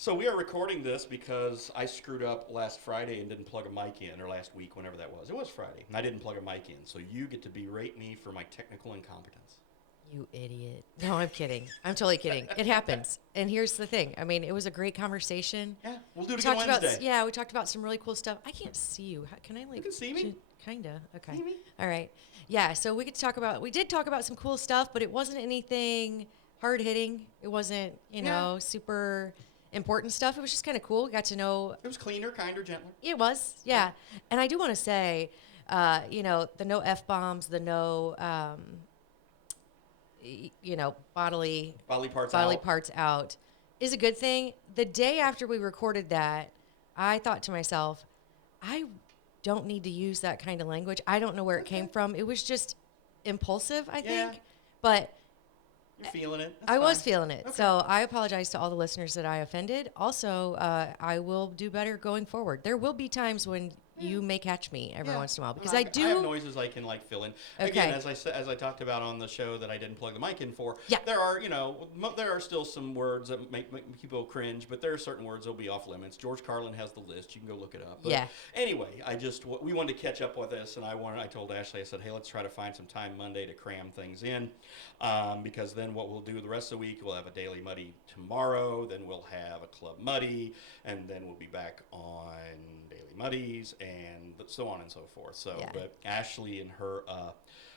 So we are recording this because I screwed up last Friday and didn't plug a mic in, or last week, whenever that was. It was Friday, and I didn't plug a mic in. So you get to berate me for my technical incompetence. You idiot. No, I'm kidding. I'm totally kidding. It happens. And here's the thing. I mean, it was a great conversation. Yeah, we'll do We it again talked about Wednesday. yeah, we talked about some really cool stuff. I can't see you. Can I You like can see me. kinda? Okay. See me? All right. Yeah, so we did talk about some cool stuff, but it wasn't anything hard hitting. It wasn't, Yeah. super important stuff. It was just kind of cool. We got to know It was cleaner, kinder, gentler. it was. Yeah. Yeah. And I do want to say the no F bombs, the no bodily Bodily parts bodily out. parts out is a good thing. The day after we recorded that, I thought to myself, I don't need to use that kind of language. I don't know where it came Okay. from. It was just impulsive, I Yeah. think. But You're feeling it. That's I was fine. feeling it. Okay. So I apologize to all the listeners that I offended. Also, I will do better going forward. There will be times when you may catch me every Yeah. once in a while because And I I have do. noises I can like fill in. Okay. Again, as I talked about on the show that I didn't plug the mic in for, Yeah. there are there are still some words that make people cringe, but there are certain words that'll be off limits. George Carlin has the list. You can go look it up. But Yeah. Anyway, we wanted to catch up with this, and I told Ashley, I said, hey, let's try to find some time Monday to cram things in, because then what we'll do the rest of the week, we'll have a Daily Muddy tomorrow, then we'll have a Club Muddy, and then we'll be back on Daily Muddies and so on and so forth. So, Yeah. but Ashley and her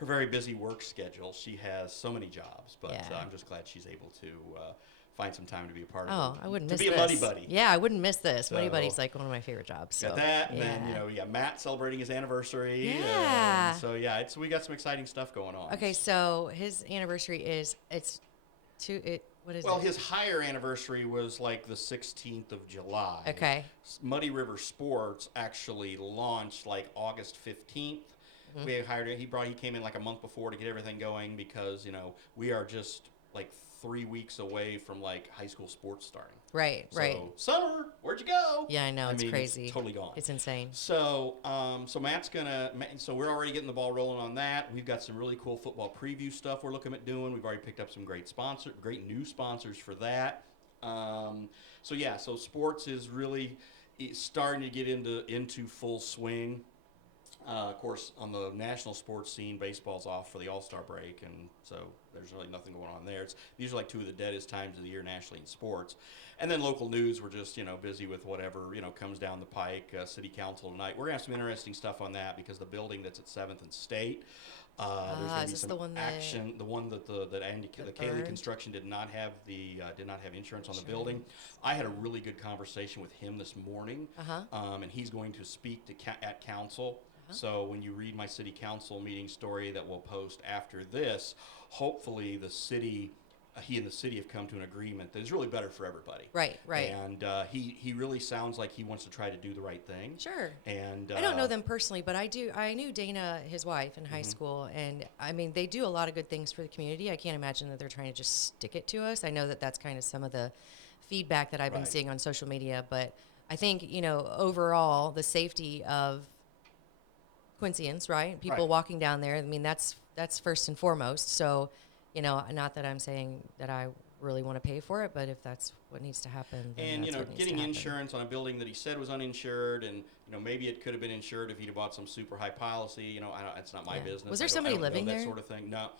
very busy work schedule, she has so many jobs. But Yeah. I'm just glad she's able to find some time to be a part of Oh, it. I wouldn't to miss be this. a Muddy Buddy. Yeah, I wouldn't miss this. Muddy So- Buddy's like one of my favorite jobs. So. Got that, and yeah. then we got Matt celebrating his anniversary. Yeah. So yeah, we got some exciting stuff going on. Okay, so his anniversary what is Well, it? his higher anniversary was like the 16th of July. Okay. Muddy River Sports actually launched like August 15th. Mm-hmm. We hired him. He came in like a month before to get everything going because we are just like 3 weeks away from like high school sports starting. Right, right. So summer, where'd you go? Yeah, I know, it's crazy. It's totally gone. It's insane. So, so we're already getting the ball rolling on that. We've got some really cool football preview stuff we're looking at doing. We've already picked up some great new sponsors for that. So sports is really starting to get into full swing. Of course, on the national sports scene, baseball's off for the All-Star break, and so there's really nothing going on there. These are like two of the deadest times of the year nationally in sports. And then local news, we're just busy with whatever comes down the pike. City Council tonight, we're gonna have some interesting stuff on that because the building that's at 7th and State. There's going to is be this some the one that- action. The one that the Cayley burned? Construction did not have insurance on the building. I had a really good conversation with him this morning, and he's going to speak at council. So when you read my city council meeting story that we'll post after this, hopefully he and the city have come to an agreement that is really better for everybody. Right, right. And he really sounds like he wants to try to do the right thing. Sure. And I don't know them personally, but I do. I knew Dana, his wife, in high school, and I mean, they do a lot of good things for the community. I can't imagine that they're trying to just stick it to us. I know that that's kind of some of the feedback that I've been Right. seeing on social media, but I think overall the safety of Quincyans, right? People Right. walking down there. I mean, that's first and foremost. So, not that I'm saying that I really want to pay for it, but if that's what needs to happen, then And that's what needs getting to happen. insurance on a building that he said was uninsured, and maybe it could have been insured if he'd have bought some super high policy. It's not my Yeah. business. Was there I don't somebody know living that there? sort of thing. No,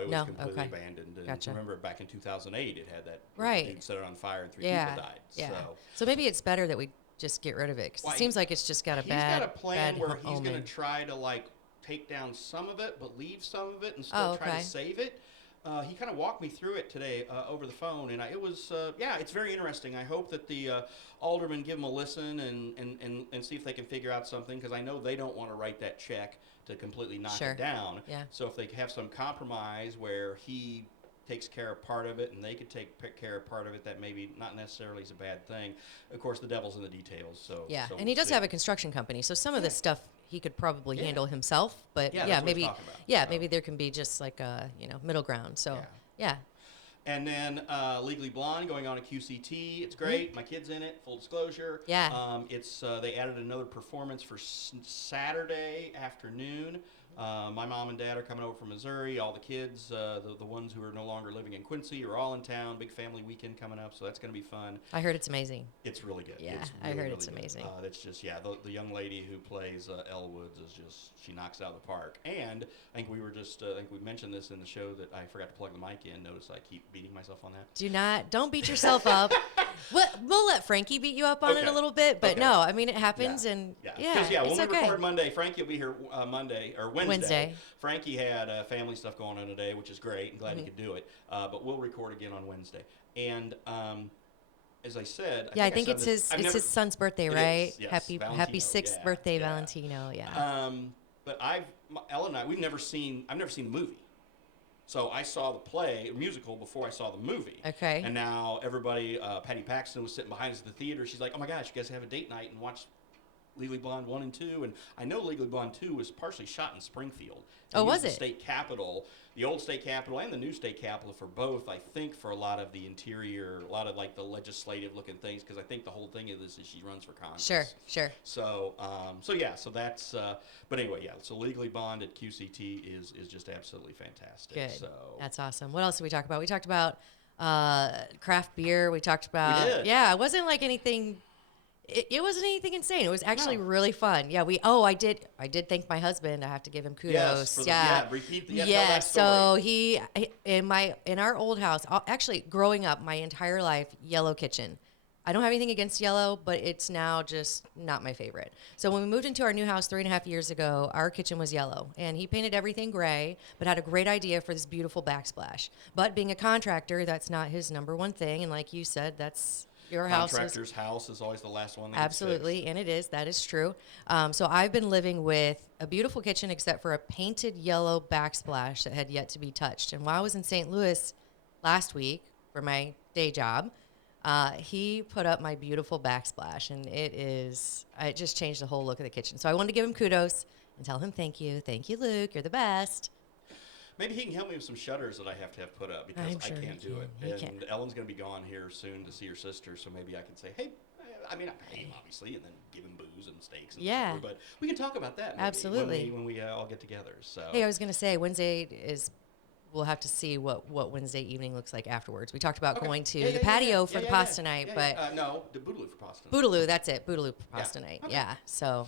it was No? completely Okay. abandoned. And Gotcha. remember, back in 2008, it had that Right. dude set it on fire and three Yeah, people died. yeah. So So maybe it's better that we just get rid of it because Well, it seems like it's just got a he's bad, got a plan bad where he's going to omen. try to like take down some of it, but leave some of it and still Oh, try okay. to save it. He kind of walked me through it today over the phone, and it was it's very interesting. I hope that the aldermen give him a listen and see if they can figure out something, because I know they don't want to write that check to completely knock Sure. it down. Yeah. So if they have some compromise where he takes care of part of it and they could take care of part of it, that maybe not necessarily is a bad thing. Of course, the devil's in the details. So Yeah, so and he we'll does see. have a construction company, so some of this stuff he could probably Yeah. handle himself. But Yeah, yeah, that's what he's maybe talking about. So- maybe there can be just like a middle ground. So Yeah. yeah, And then Legally Blonde going on at QCT. It's great. My kid's in it. Full disclosure. Yeah. It's they added another performance for Saturday afternoon. My mom and dad are coming over from Missouri. All the kids, the ones who are no longer living in Quincy, are all in town. Big family weekend coming up, so that's going to be fun. I heard it's amazing. It's really good. Yeah, it's I really, heard really it's good. amazing. That's just the young lady who plays Elle Woods is just she knocks it out of the park. And I think I think we mentioned this in the show that I forgot to plug the mic in. Notice I keep beating myself on that. Don't beat yourself up. We'll let Frankie beat you up on it Okay. a little bit, but Okay. no, I mean it happens, and Because when it's we okay. record Monday, Frankie will be here Monday or Wednesday. Wednesday. Frankie had family stuff going on today, which is great. I'm glad he could do it. But we'll record again on Wednesday. And as I said, I think it's his son's birthday, right? Yes, Happy Valentino, 6th birthday, Valentino. Yeah. But Ellen and I've never seen the movie. So I saw the musical before I saw the movie. Okay. And now everybody, Patty Paxton was sitting behind us at the theater. She's like, "Oh my gosh, you guys have a date night and watch Legally Blonde 1 and 2." And I know Legally Blonde 2 was partially shot in Springfield. They Oh, was used the it? state capitol, the old state capitol and the new state capitol for both, I think, for a lot of the interior, a lot of like the legislative looking things, because I think the whole thing of this is she runs for Congress. Sure. So, so that's, but anyway, so Legally Blonde at QCT is just absolutely fantastic. Good. So That's awesome. What else did we talk about? We talked about craft beer. We talked about did. Yeah, it wasn't like anything. It wasn't anything insane. It was actually really fun. Yeah, I did thank my husband. I have to give him kudos. yes, tell that so story. he in our old house, actually growing up my entire life, yellow kitchen. I don't have anything against yellow, but it's now just not my favorite. So when we moved into our new house 3.5 years ago, our kitchen was yellow, and he painted everything gray, but had a great idea for this beautiful backsplash. But being a contractor, that's not his number one thing, and like you said, that's your house. Contractor's house is always the last one that gets Absolutely, fixed. and it is. That is true. So I've been living with a beautiful kitchen except for a painted yellow backsplash that had yet to be touched. And while I was in St. Louis last week for my day job, he put up my beautiful backsplash, and it just changed the whole look of the kitchen. So I wanted to give him kudos and tell him thank you. Thank you, Luke. You're the best. Maybe he can help me with some shutters that I have to have put up because I'm I sure can't he do can. it. He And can. Ellen's going to be gone here soon to see her sister, so maybe I can say, hey, I mean, I pay him obviously, and then give him booze and steaks and Yeah. whatever, but we can talk about that maybe Absolutely. when we all get together. So Hey, I was going to say Wednesday we'll have to see what Wednesday evening looks like afterwards. We talked about Okay. going to Yeah, the yeah, patio yeah, for yeah, the yeah, pasta yeah. night, Yeah, but yeah. No, the Bootaloo for pasta. Bootaloo, that's it. Bootaloo for pasta night. Okay. Yeah. So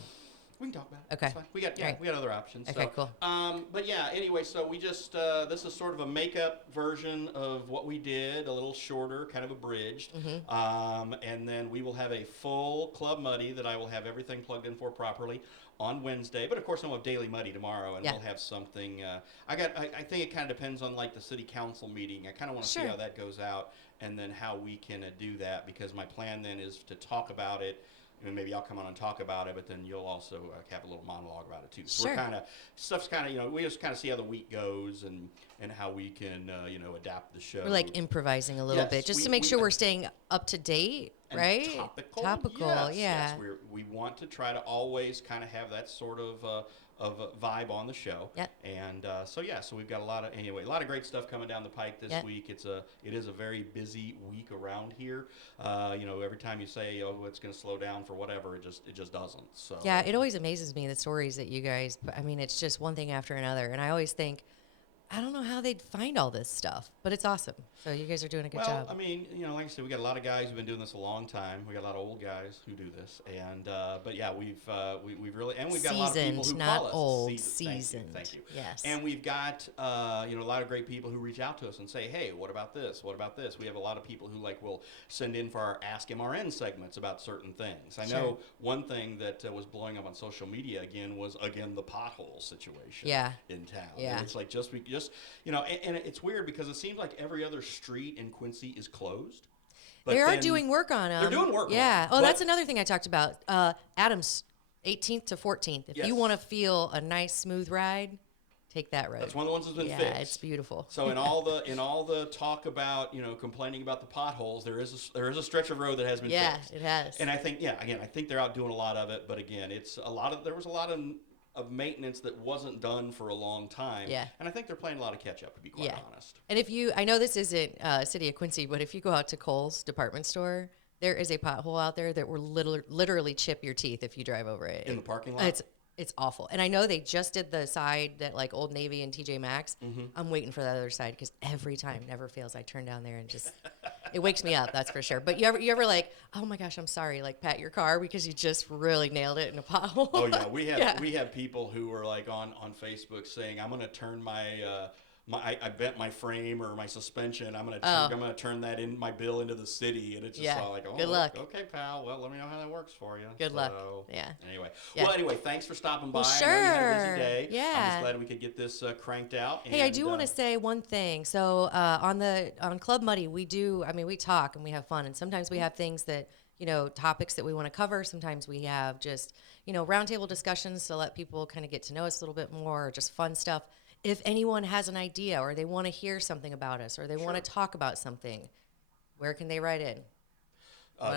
We can talk about it. Okay. It's fine. We got Right. we got other options. Okay, so. cool. But yeah, anyway, so we just this is sort of a makeup version of what we did, a little shorter, kind of abridged. And then we will have a full Club Muddy that I will have everything plugged in for properly on Wednesday. But of course, I'll have Daily Muddy tomorrow, and Yeah. we'll have something. I think it kind of depends on like the city council meeting. I kind of want to see Sure. how that goes out, and then how we can do that, because my plan then is to talk about it. And maybe I'll come on and talk about it, but then you'll also have a little monologue about it too. So Sure. we're kind of stuff's kind of we just kind of see how the week goes and how we can adapt the show. we're like improvising a little Yes, bit just we- to make we- sure we're staying up to date, and right? Topical. yeah. Yes, we want to try to always kind of have that sort of a vibe on the show. Yep. And so we've got a lot of great stuff coming down the pike this Yep. week. It is a very busy week around here. Every time you say, oh, it's going to slow down for whatever, it just doesn't. So Yeah, it always amazes me the stories that you guys. I mean, it's just one thing after another, and I always think, I don't know how they'd find all this stuff, but it's awesome. So you guys are doing a good Well, job. I mean, like I said, we got a lot of guys who've been doing this a long time. We got a lot of old guys who do this, and but yeah, we've really, and we've got a lot of people who Seasoned, not call us old, seasoned. Thank you. Yes. And we've got a lot of great people who reach out to us and say, hey, what about this? What about this? We have a lot of people who will send in for our Ask MRN segments about certain things. I know one thing that was blowing up on social media was the pothole situation. Yeah. In town. Yeah. And it's like and it's weird because it seems like every other street in Quincy is closed. But they are then- doing work on them. They're doing work on Yeah. 'em, Oh, but- that's another thing I talked about. Adams, 18th to 14th. If Yes. you want to feel a nice, smooth ride, take that road. That's one of the ones that's been yeah, fixed. it's beautiful. So in all the talk about complaining about the potholes, there is a stretch of road that has been Yeah, fixed. it has. And I think I think they're out doing a lot of it, but again, there was a lot of maintenance that wasn't done for a long time. Yeah. And I think they're playing a lot of catch up, to be quite honest. And I know this isn't City of Quincy, but if you go out to Kohl's department store, there is a pothole out there that will literally chip your teeth if you drive over it. In the parking lot? It's awful. And I know they just did the side that like Old Navy and TJ Maxx. I'm waiting for the other side because every time, never fails, I turn down there and just, it wakes me up, that's for sure. But you ever like, oh my gosh, I'm sorry, like pat your car because you just really nailed it in a pothole? Oh yeah, we have Yeah. we have people who are like on Facebook saying, "I'm going to turn I bent my frame or my suspension. I'm gonna turn that in my bill into the city," and it's just Yeah. all like, "Oh, Good luck. okay, pal. Well, let me know how that works for you." Good luck. So, Yeah. Anyway, Yeah. well, anyway, thanks for stopping by. Well, I know you had a sure. busy day. I'm Yeah. just glad we could get this cranked out. Hey, I and, do want to say one thing. So on Club Muddy, we talk and we have fun, and sometimes we have things that topics that we want to cover. Sometimes we have just roundtable discussions to let people kind of get to know us a little bit more, or just fun stuff. If anyone has an idea, or they want to hear something about us, or they want to talk about something, where can they write in?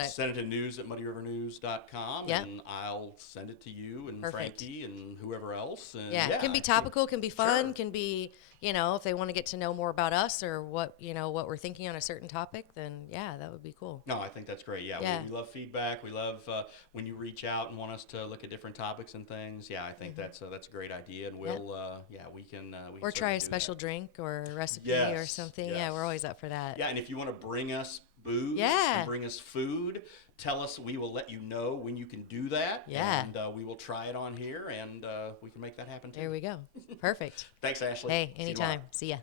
Send it to news@muddyrivernews.com, Yep. and I'll send it to you and Perfect. Frankie and whoever else. And Yeah, it can be I think- topical, can be fun, Sure. can be, if they want to get to know more about us or what we're thinking on a certain topic, then yeah, that would be cool. No, I think that's great. Yeah, Yeah. We love feedback. We love when you reach out and want us to look at different topics and things. Yeah, I think that's a great idea, and we'll we can Or certainly try a do special that. drink or a recipe or Yes, something. Yeah, yes. we're always up for that. Yeah, and if you want to bring us booze Yeah. and bring us food, tell us. We will let you know when you can do that. Yeah. And we will try it on here, and we can make that happen too. There we go. Perfect. Thanks, Ashley. Hey, See you tomorrow. anytime. See ya.